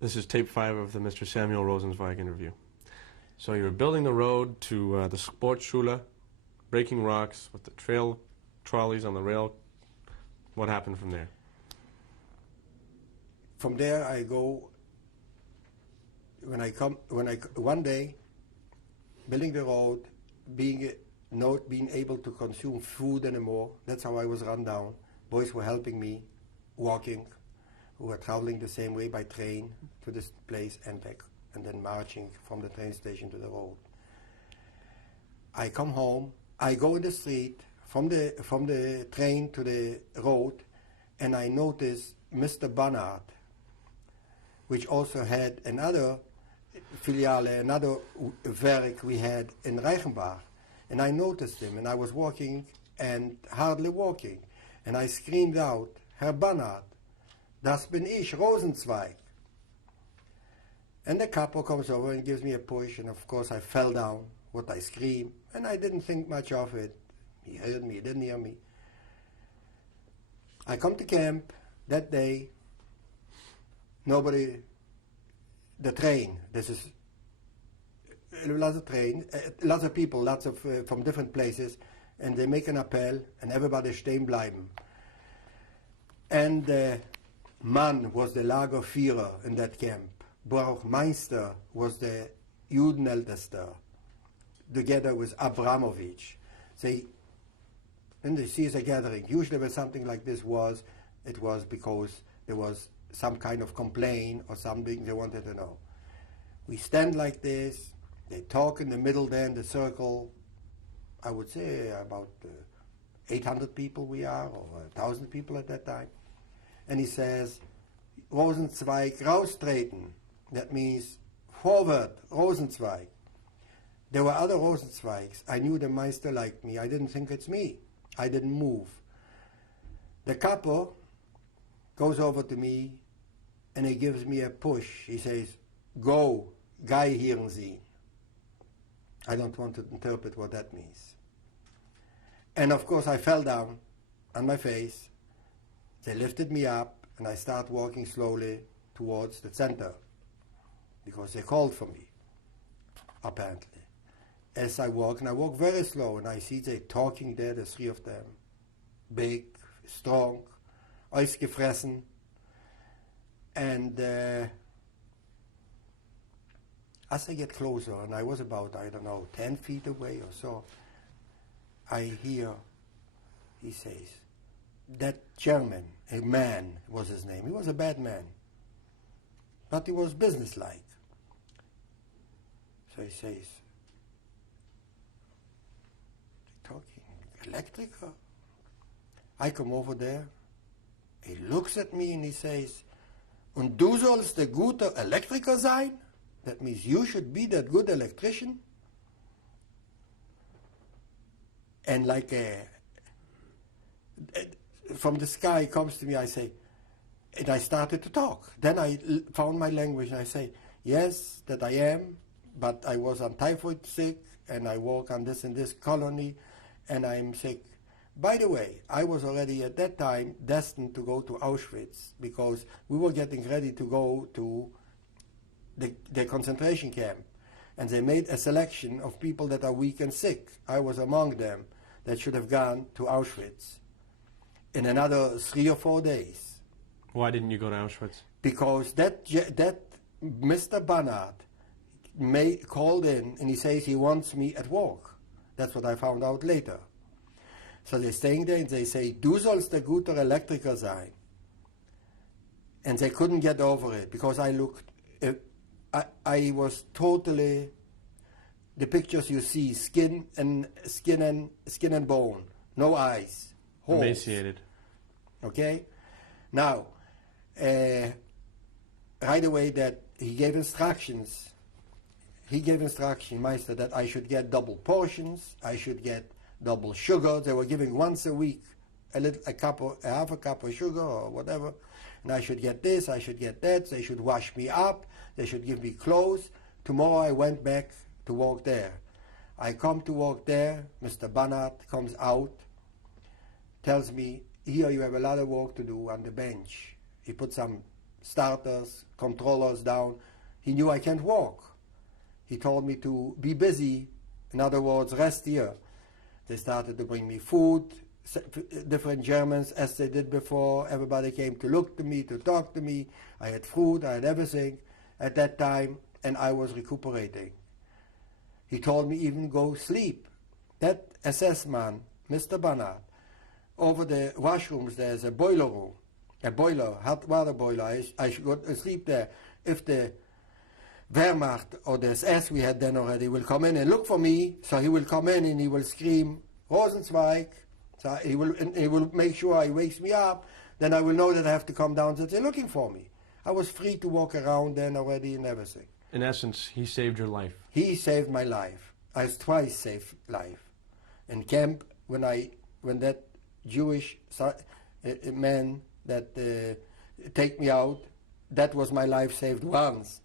This is tape 5 of the Mr. Samuel Rosenzweig interview. So you were building the road to the Sportschule, breaking rocks with the trail trolleys on the rail. What happened from there? From there I go, one day, building the road, not being able to consume food anymore, that's how I was run down. Boys were helping me, walking, who were traveling the same way by train to this place and back, and then marching from the train station to the road. I come home, I go in the street from the train to the road, and I notice Mr. Barnard, which also had another filiale, another werk we had in Reichenbach. And I noticed him, and I was walking and hardly walking. And I screamed out, "Herr Barnard, das bin ich, Rosenzweig." And the capo comes over and gives me a push, and of course I fell down, what I screamed, and I didn't think much of it. He heard me, he didn't hear me. I come to camp that day, nobody, the train, this is lots of train, lots of people, lots of from different places, and they make an appel, and everybody stehen bleiben. And Mann was the Lagerführer in that camp. Burgmeister was the Judenältester, together with Abramovich. And they see a gathering. Usually when something like this was, it was because there was some kind of complaint or something they wanted to know. We stand like this, they talk in the middle there in the circle, I would say about 800 people we are, or 1,000 people at that time. And he says, "Rosenzweig raustreten." That means, forward, Rosenzweig. There were other Rosenzweigs. I knew the Meister liked me. I didn't think it's me. I didn't move. The capo goes over to me and he gives me a push. He says, "Go, Guy hören Sie." I don't want to interpret what that means. And of course I fell down on my face. They lifted me up and I start walking slowly towards the center because they called for me, apparently. As I walk, and I walk very slow, and I see they talking there, the three of them. Big, strong, ausgefressen. And as I get closer, and I was about, 10 feet away or so, I hear, he says, that German, a man was his name. He was a bad man, but he was businesslike. So he says, talking, electrical? I come over there, he looks at me and he says, "Und du sollst der gute Elektriker sein?" That means you should be that good electrician? And like from the sky comes to me, I say, and I started to talk. Then I found my language and I say, "Yes, that I am, but I was on typhoid sick and I work on this and this colony and I'm sick." By the way, I was already at that time destined to go to Auschwitz because we were getting ready to go to the concentration camp. And they made a selection of people that are weak and sick. I was among them that should have gone to Auschwitz in another 3 or 4 days. Why didn't you go to Auschwitz? Because that Mr. Barnard called in and he says he wants me at work. That's what I found out later. So they're staying there and they say, "Du sollst der guter Elektriker sein." And they couldn't get over it because I looked, I was totally, the pictures you see, skin and bone, no eyes, holes. Emaciated. Okay? Now, right away that he gave instructions, Meister, that I should get double portions, I should get double sugar. They were giving once a week half a cup of sugar or whatever, and I should get this, I should get that. They should wash me up, they should give me clothes. Tomorrow I went back to work there. I come to work there, Mr. Barnard comes out, tells me, "Here you have a lot of work to do on the bench." He put some starters, controllers down. He knew I can't walk. He told me to be busy, in other words, rest here. They started to bring me food, different Germans, as they did before. Everybody came to look to me, to talk to me. I had food, I had everything at that time, and I was recuperating. He told me even go sleep. That SS man, Mr. Barnard, over the washrooms there's a boiler room, a boiler, hot water boiler. I should go to sleep there. If the Wehrmacht or the SS we had then already will come in and look for me, so he will come in and he will scream, Rosenzweig. So he will make sure he wakes me up. Then I will know that I have to come down, that they're looking for me. I was free to walk around then already and everything. In essence, he saved your life. He saved my life. I twice saved life. In camp, when that Jewish man that take me out, that was my life saved once.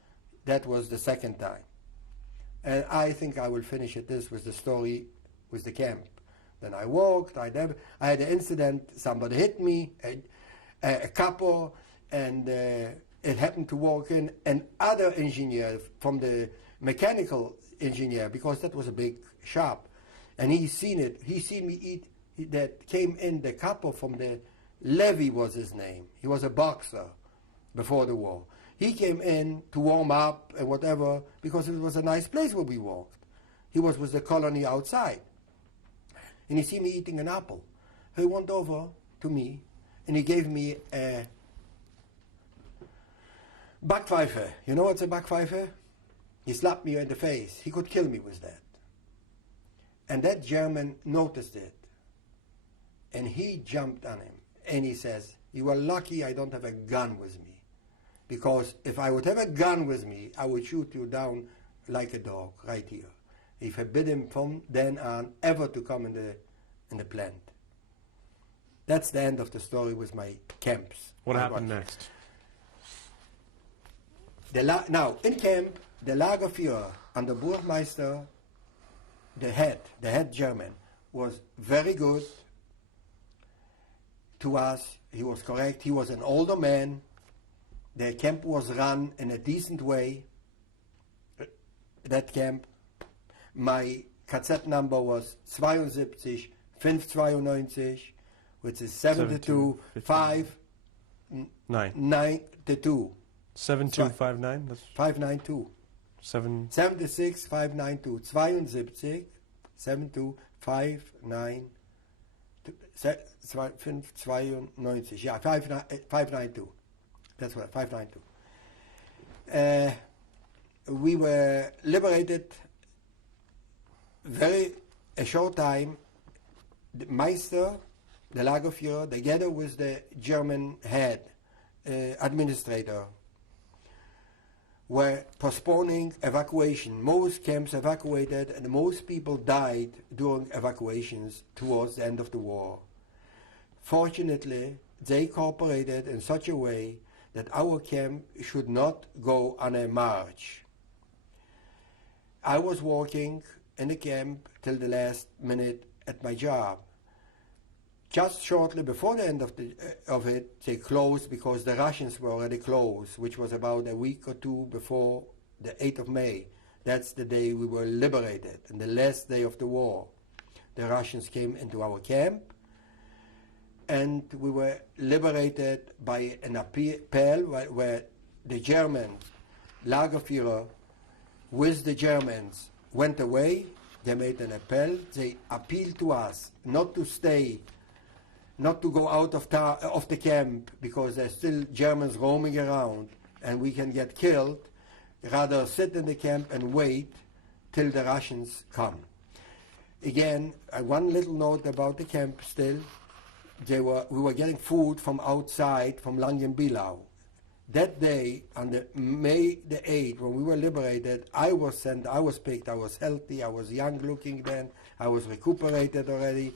That was the second time. And I think I will finish this with the story with the camp. Then I walked, I had an incident, somebody hit me, a couple, and it happened to walk in another engineer from the mechanical engineer, because that was a big shop. And he seen it, he seen me eat, that came in, the couple from the Levy was his name. He was a boxer before the war. He came in to warm up and whatever, because it was a nice place where we walked. He was with the colony outside. And he see me eating an apple. He went over to me and he gave me a backpfeife. You know what's a backpfeife? He slapped me in the face. He could kill me with that. And that German noticed it. And he jumped on him. And he says, you are lucky I don't have a gun with me. Because if I would have a gun with me, I would shoot you down like a dog right here. He forbid him from then on ever to come in the plant. That's the end of the story with my camps. What happened next? Now, in camp, the Lagerführer and the Burgmeister, the head German, was very good to us. He was correct. He was an older man. The camp was run in a decent way, that camp. My KZ number was 72 592, which is 72 5 92. 7259? That's 592. 76 592. 72 72 592. Yeah, 592. That's what, 592. We were liberated a short time. The Meister, the Lagerführer, together with the German head, administrator, were postponing evacuation. Most camps evacuated and most people died during evacuations towards the end of the war. Fortunately, they cooperated in such a way that our camp should not go on a march. I was working in the camp till the last minute at my job. Just shortly before the end of it, they closed because the Russians were already closed, which was about a week or two before the 8th of May. That's the day we were liberated, and the last day of the war. The Russians came into our camp, and we were liberated by an appeal where the German Lagerführer with the Germans went away. They made an appeal. They appealed to us not to stay, not to go out of the camp because there's still Germans roaming around and we can get killed. Rather sit in the camp and wait till the Russians come. Again, one little note about the camp still. We were getting food from outside, from Langenbilau. That day, on May the 8th, when we were liberated, I was picked, I was healthy, I was young looking then, I was recuperated already,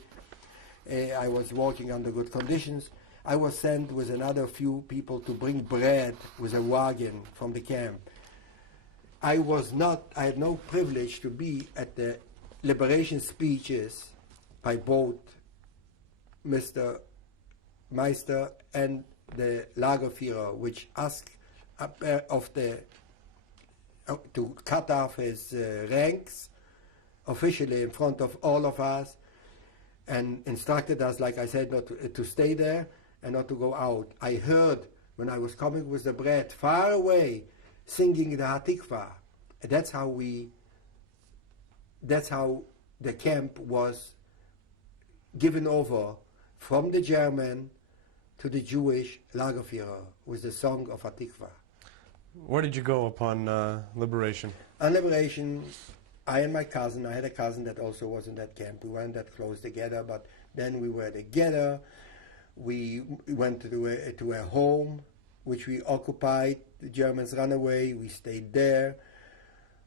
I was walking under good conditions. I was sent with another few people to bring bread with a wagon from the camp. I had no privilege to be at the liberation speeches by both Mr. Meister and the Lagerführer, which asked to cut off his ranks officially in front of all of us, and instructed us, like I said, not to stay there and not to go out. I heard when I was coming with the bread far away singing the Hatikva. That's how the camp was given over from the German to the Jewish Lagerführer with the song of Hatikva. Where did you go upon liberation? On liberation, I and my cousin, I had a cousin that also was in that camp. We weren't that close together, but then we were together. We went to a home which we occupied. The Germans ran away. We stayed there.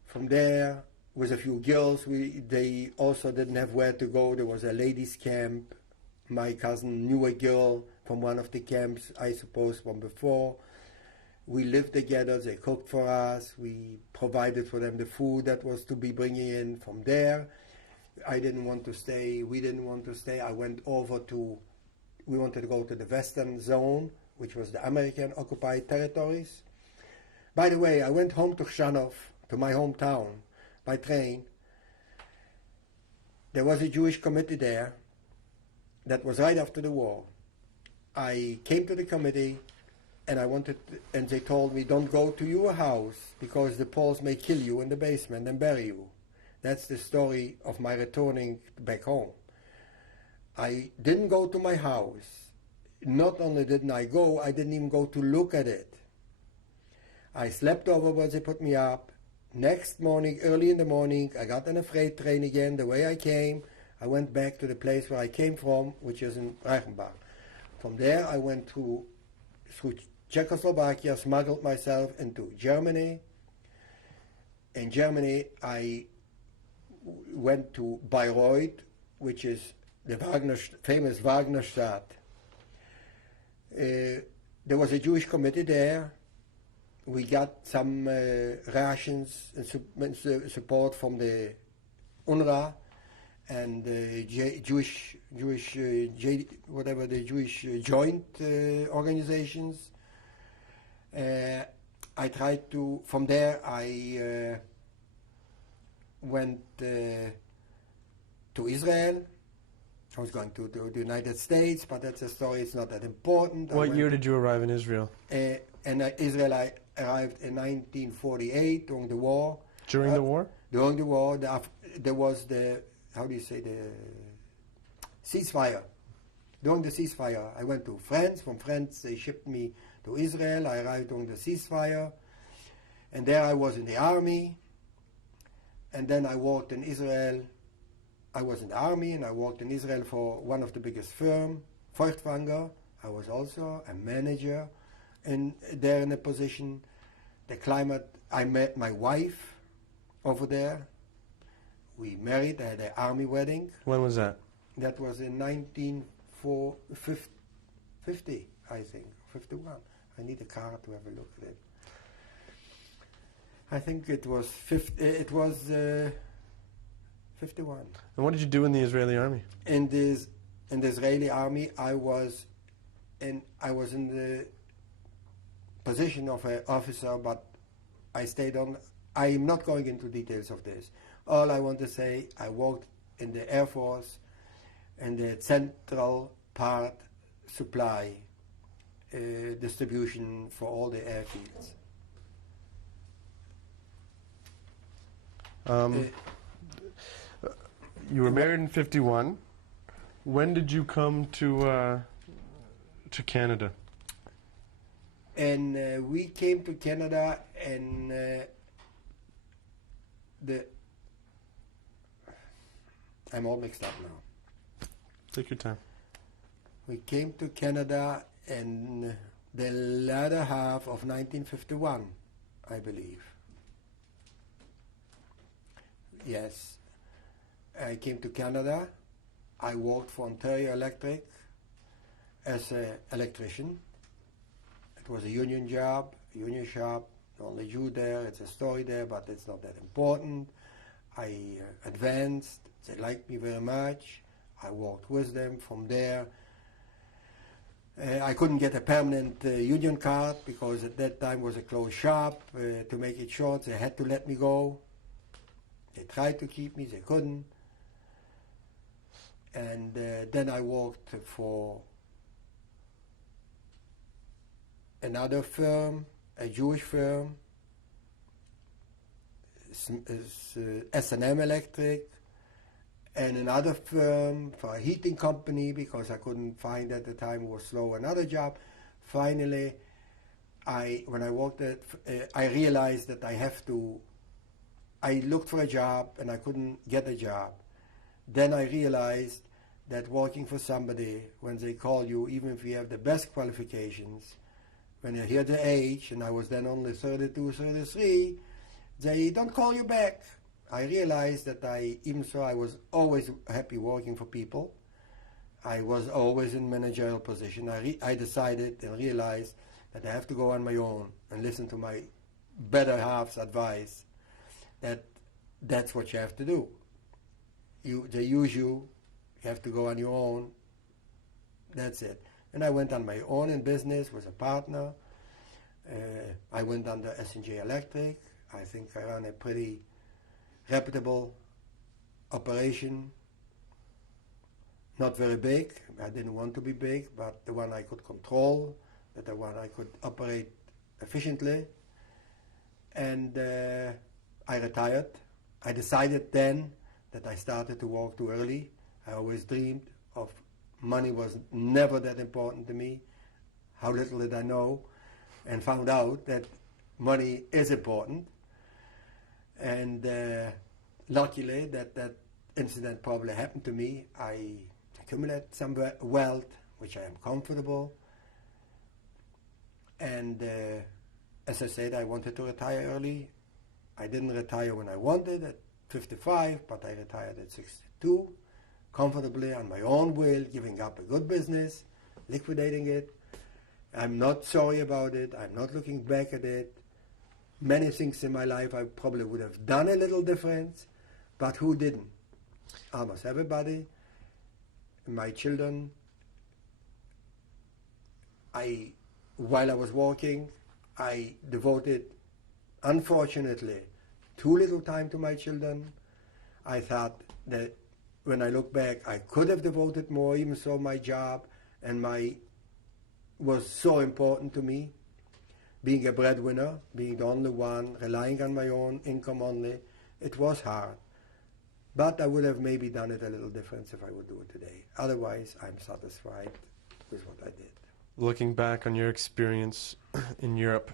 From there, with a few girls, they also didn't have where to go. There was a ladies' camp. My cousin knew a girl from one of the camps, I suppose, from before. We lived together. They cooked for us. We provided for them the food that was to be bringing in. From there, I didn't want to stay. We didn't want to stay. I went over we wanted to go to the Western Zone, which was the American occupied territories. By the way, I went home to Chrzanów, to my hometown, by train. There was a Jewish committee there. That was right after the war. I came to the committee, and and they told me, don't go to your house because the Poles may kill you in the basement and bury you. That's the story of my returning back home. I didn't go to my house. Not only didn't I go, I didn't even go to look at it. I slept over where they put me up. Next morning, early in the morning, I got on a freight train again, the way I came. I went back to the place where I came from, which is in Reichenbach. From there, I went through Czechoslovakia, smuggled myself into Germany. In Germany, I went to Bayreuth, which is the famous Wagnerstadt. There was a Jewish committee there. We got some rations and support from the UNRWA and the Jewish joint organizations. I tried to, from there I went to Israel. I was going to the United States, but that's a story, it's not that important. What year did you arrive in Israel? In Israel, I arrived in 1948 during the war. During the war? During the war, there was the ceasefire. During the ceasefire, I went to France. From France, they shipped me to Israel. I arrived during the ceasefire. And there I was in the army. And then I worked in Israel. I was in the army, and I worked in Israel for one of the biggest firms, Feuchtwanger. I was also a manager there in a position. The climate, I met my wife over there. We married, I had an army wedding. When was that? That was in 1950, I think, 51. I need a card to have a look at it. I think it was 51. And what did you do in the Israeli army? In the Israeli army, I was in the position of an officer, but I stayed on. I am not going into details of this. All I want to say, I worked in the Air Force in the central part supply distribution for all the airfields. You were married in 51. When did you come to Canada? And we came to Canada, and I'm all mixed up now. Take your time. We came to Canada in the latter half of 1951, I believe. Yes. I came to Canada. I worked for Ontario Electric as an electrician. It was a union job, union shop. The only Jew there. It's a story there, but it's not that important. I advanced. They liked me very much. I worked with them. From there, I couldn't get a permanent union card because at that time was a closed shop. To make it short, they had to let me go. They tried to keep me, they couldn't. And then I worked for another firm, a Jewish firm, S&M Electric, and another firm for a heating company because I couldn't find at the time, was slow, another job. Finally, when I worked at, I realized that I looked for a job and I couldn't get a job. Then I realized that working for somebody, when they call you, even if you have the best qualifications, when you hear the age, and I was then only 32, 33, they don't call you back. I realized that even so I was always happy working for people. I was always in managerial position. I decided and realized that I have to go on my own and listen to my better half's advice, that's what you have to do. They use you have to go on your own, that's it. And I went on my own in business with a partner. I went under S&J Electric. I think I ran a pretty reputable operation. Not very big. I didn't want to be big, but the one I could control, the one I could operate efficiently. And I retired. I decided then that I started to work too early. I always dreamed of money was never that important to me. How little did I know? And found out that money is important. And luckily that incident probably happened to me. I accumulated some wealth, which I am comfortable. And as I said, I wanted to retire early. I didn't retire when I wanted at 55, but I retired at 62, comfortably on my own will, giving up a good business, liquidating it. I'm not sorry about it. I'm not looking back at it. Many things in my life I probably would have done a little different, but who didn't? Almost everybody. My children, while I was working, I devoted, unfortunately, too little time to my children. I thought that when I look back, I could have devoted more, even so my job was so important to me. Being a breadwinner, being the only one, relying on my own income only, it was hard. But I would have maybe done it a little different if I would do it today. Otherwise, I'm satisfied with what I did. Looking back on your experience in Europe,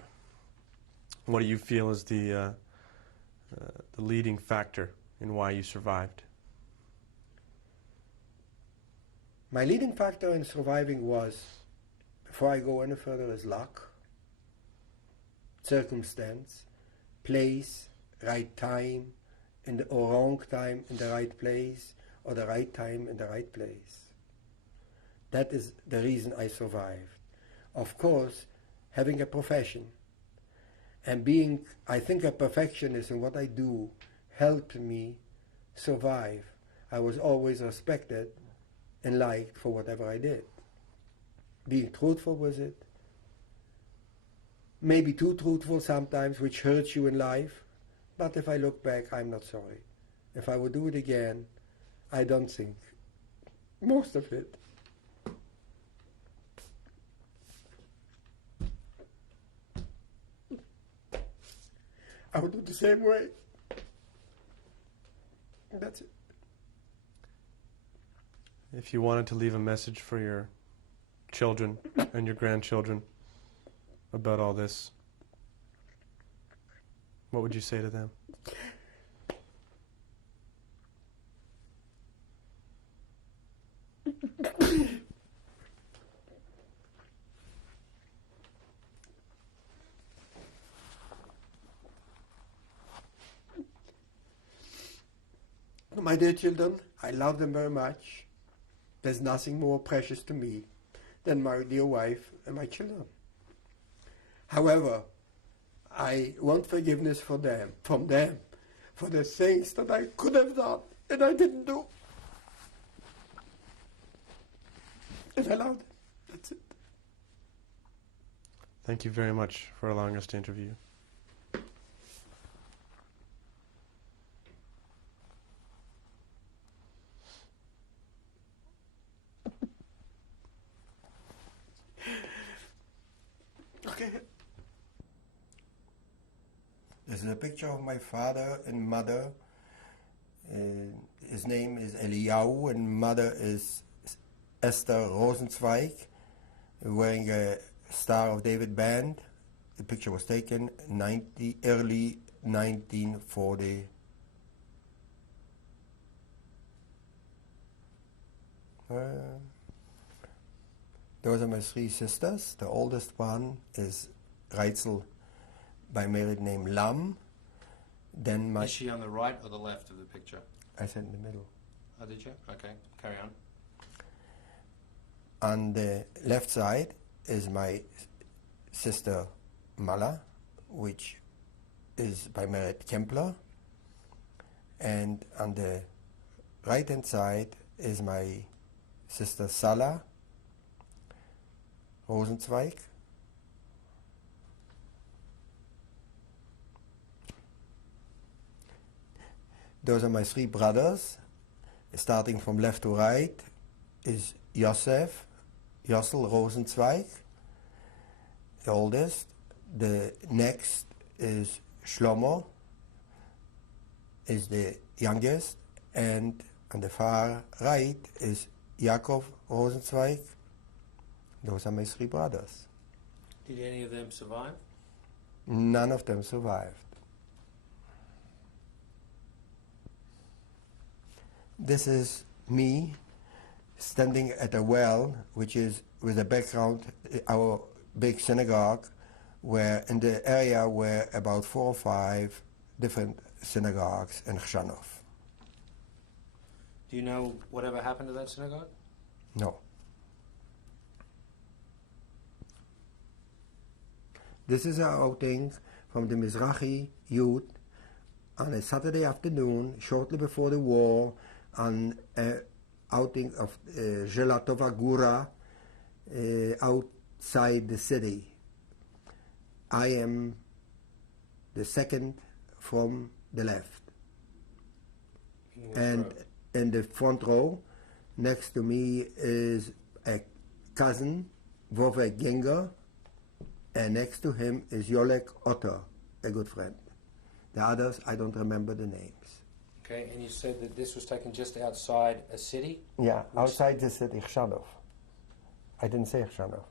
what do you feel is the leading factor in why you survived? My leading factor in surviving was, before I go any further, is luck, circumstance, place, right time, or wrong time in the right place, or the right time in the right place. That is the reason I survived. Of course, having a profession and being, I think, a perfectionist in what I do helped me survive. I was always respected and liked for whatever I did. Being truthful with it, maybe too truthful sometimes, which hurts you in life, but if I look back, I'm not sorry. If I would do it again, I don't think most of it. I would do the same way. That's it. If you wanted to leave a message for your children and your grandchildren about all this, what would you say to them? My dear children, I love them very much. There's nothing more precious to me than my dear wife and my children. However, I want forgiveness from them, for the things that I could have done and I didn't do. And I love them. That's it. Thank you very much for allowing us to interview you. Okay. This is a picture of my father and mother. His name is Eliyahu and mother is Esther Rosenzweig, wearing a Star of David band. The picture was taken early 1940. Those are my three sisters. The oldest one is Reitzel by married name Lam. Then my... Is she on the right or the left of the picture? I said in the middle. Oh, did you? Okay, carry on. On the left side is my sister Mala, which is by married Kempler. And on the right hand side is my sister Sala Rosenzweig. Those are my three brothers. Starting from left to right is Yossel Rosenzweig, the oldest. The next is Shlomo, is the youngest. And on the far right is Yaakov Rosenzweig. Those are my three brothers. Did any of them survive? None of them survived. This is me standing at a well, which is with a background, our big synagogue, where in the area were about 4 or 5 different synagogues in Chrzanów. Do you know whatever happened to that synagogue? No. This is an outing from the Mizrahi youth on a Saturday afternoon, shortly before the war, on an outing of Gelatova Gura outside the city. I am the second from the left. And in the front row, next to me is a cousin, Vove Genger, and next to him is Jolek Otter, a good friend. The others, I don't remember the names. Okay, and you said that this was taken just outside a city? Yeah, outside the city, Chrzanów. I didn't say Chrzanów.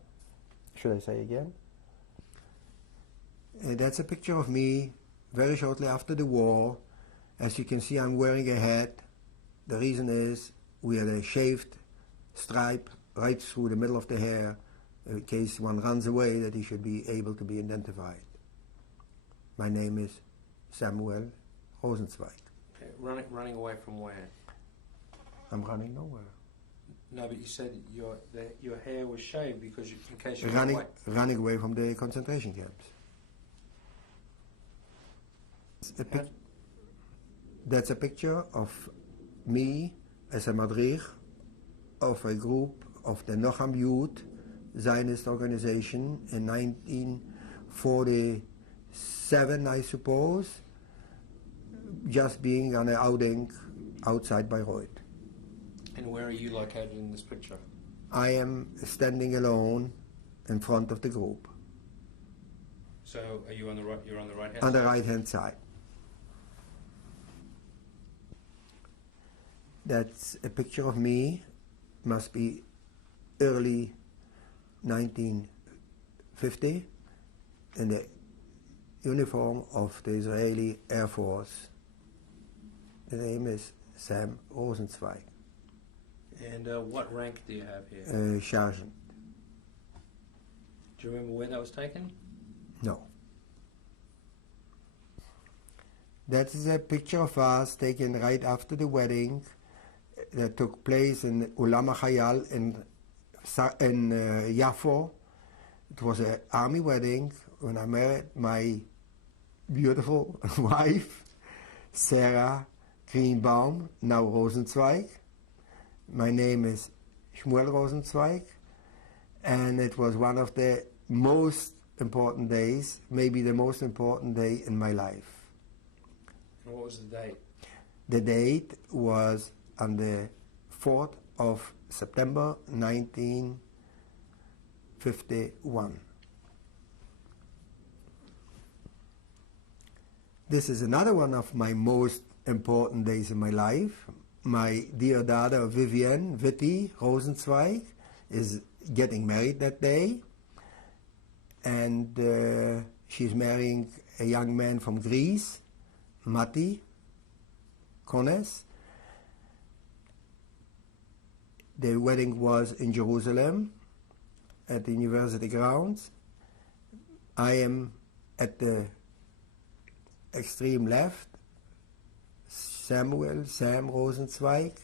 Should I say again? That's a picture of me very shortly after the war. As you can see, I'm wearing a hat. The reason is we had a shaved stripe right through the middle of the hair in case one runs away, that he should be able to be identified. My name is Samuel Rosenzweig. Okay, running away from where? I'm running nowhere. No, but you said your hair was shaved because in case you ran away. Running away from the concentration camps. That's a picture of me as a madrich of a group of the Nocham Youth Zionist organization in 1947, I suppose, just being on an outing outside Bayreuth. And where are you located in this picture? I am standing alone in front of the group. So are you on the right? You're on the right hand. On the right hand side. That's a picture of me. Must be early 1950 in the uniform of the Israeli Air Force. The name is Sam Rosenzweig. And what rank do you have here? Sergeant. Do you remember where that was taken? No. That is a picture of us taken right after the wedding that took place in Ulam HaChayal in Yafo. It was an army wedding when I married my beautiful wife, Sarah Greenbaum, now Rosenzweig. My name is Shmuel Rosenzweig, and it was one of the most important days, maybe the most important day in my life. And what was the date? The date was on the 4th of September 1951. This is another one of my most important days in my life. My dear daughter Vitti Rosenzweig is getting married that day, and she's marrying a young man from Greece, Matti Kones. The wedding was in Jerusalem at the university grounds. I am at the extreme left, Sam Rosenzweig.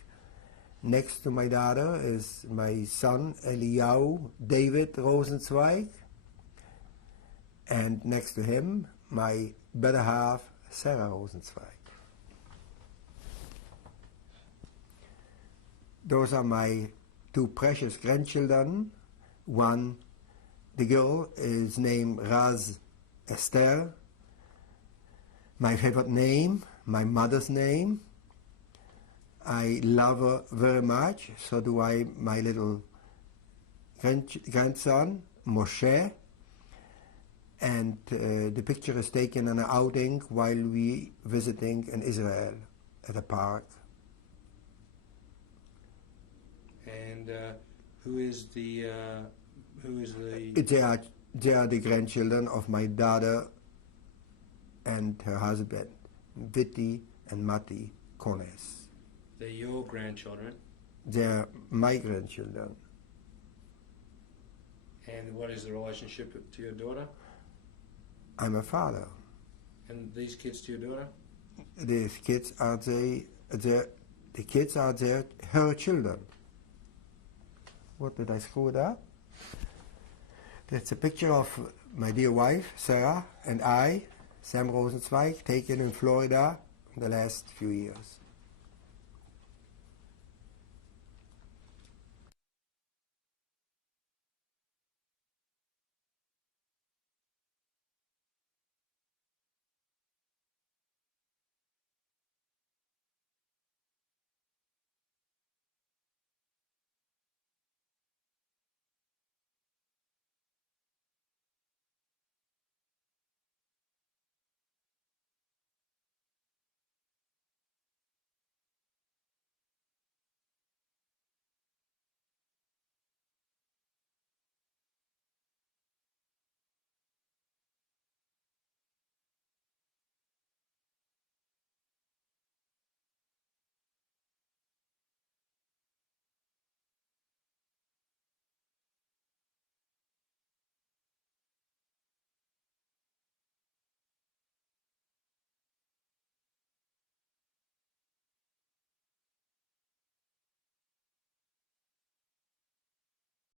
Next to my daughter is my son Eliyahu David Rosenzweig, and next to him my better half Sarah Rosenzweig. Those are my two precious grandchildren. One, the girl is named Raz Esther, my favorite name, my mother's name. I love her very much, so do I my little grandson, Moshe. And the picture is taken on an outing while we visiting in Israel at a park. And who is the? They are the grandchildren of my daughter and her husband, Vitti and Matti Kones. They're your grandchildren. They're my grandchildren. And what is the relationship to your daughter? I'm a father. And these kids to your daughter? These kids are her children. What, did I screw it up? That's a picture of my dear wife, Sarah, and I, Sam Rosenzweig, taken in Florida in the last few years.